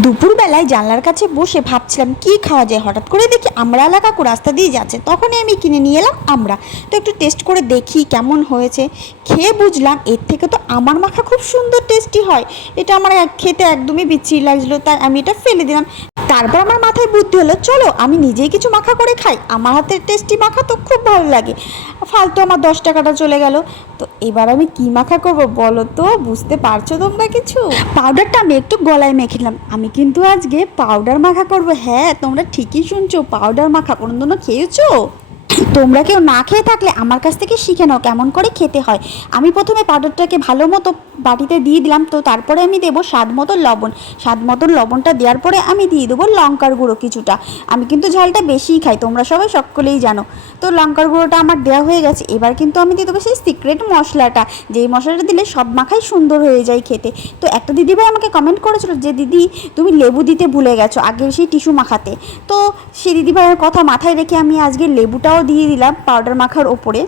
দুপুরবেলায় জানলার কাছে বসে ভাবছিলাম কি খাওয়া যায়, হঠাৎ করে দেখি আমড়ালা কাকু রাস্তা দিয়ে যাচ্ছে, তখনই আমি কিনে নিয়ে এলাম আমরা। তো একটু টেস্ট করে দেখি কেমন হয়েছে। খেয়ে বুঝলাম এর থেকে তো আমার মাখা খুব সুন্দর টেস্টি হয়। এটা আমার খেতে একদমই বিচ্ছিরি লাগছিলো, তাই আমি এটা ফেলে দিলাম। তারপর আমার মাথায় বুদ্ধি হলো, চলো আমি নিজেই কিছু মাখা করে খাই, আমার হাতের টেস্টি মাখা তো খুব ভালো লাগে। ফালতু আমার 10 টাকাটা চলে গেল। তো এবার আমি কি মাখা করবো বলো তো, বুঝতে পারছো তোমরা কিছু? পাউডারটা আমি একটু গলায় মেখে নিলাম। আমি কিন্তু আজকে পাউডার মাখা করব। হ্যাঁ, তোমরা ঠিকই শুনছো, পাউডার মাখা কোনোদিনও খেয়েছো? তোমরা কেউ না খেয়ে থাকলে আমার কাছ থেকে শিখে নাও কেমন করে খেতে হয়। আমি প্রথমে পাউডারটাকে ভালো মতো বাটিতে দিয়ে দিলাম, তো তারপরে আমি দেবো স্বাদ মতো লবণ। স্বাদ মতো লবণটা দেওয়ার পরে আমি দিয়ে দেবো লঙ্কার গুঁড়ো কিছুটা। আমি কিন্তু ঝালটা বেশিই খাই, তোমরা সবাই সকলেই জানো। তো লঙ্কার গুঁড়োটা আমার দেওয়া হয়ে গেছে। এবার কিন্তু আমি দিয়ে দেবো সেই সিক্রেট মশলাটা, যেই মশলাটা দিলে সব মাখাই সুন্দর হয়ে যায় খেতে। তো একটা দিদিভাই আমাকে কমেন্ট করেছিল যে দিদি তুমি লেবু দিতে ভুলে গেছো আগের সেই টিস্যু মাখাতে। তো সেই দিদিভাইয়ের কথা মাথায় রেখে আমি আজকে লেবুটাও দিয়ে দিলাম পাউডার মাখার ওপরে।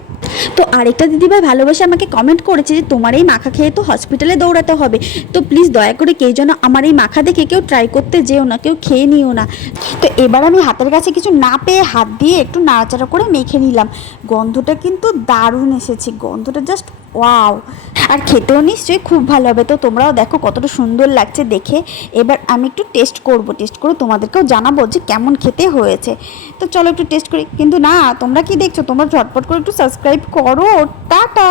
তো আরেকটা দিদিভাই ভালোবেসে আমাকে কমেন্ট করেছে যে তোমার এই মাখা খেয়ে তো হসপিটালে দৌড়াতে হবে, তো প্লিজ দয়া করে কেউ যেন আমার এই মাখা দেখে কেউ ট্রাই করতে যেও না, কেউ খেয়ে নিও না। তো এবার আমি হাতের কাছে কিছু না পেয়ে হাত দিয়ে একটু নাড়াচাড়া করে মেখে নিলাম। গন্ধটা কিন্তু দারুণ এসেছে, গন্ধটা জাস্ট ওয়াও। আর খেতেও নিশ্চয়ই খুব ভালো হবে। তো তোমরাও দেখো কতটা সুন্দর লাগছে দেখে। এবার আমি একটু টেস্ট করে তোমাদেরকেও জানাবো যে কেমন খেতে হয়েছে। তো চলো একটু টেস্ট করি। কিন্তু না, তোমরা কি দেখছো? তোমরা ঝটপট করে একটু সাবস্ক্রাইব করো। টাটা।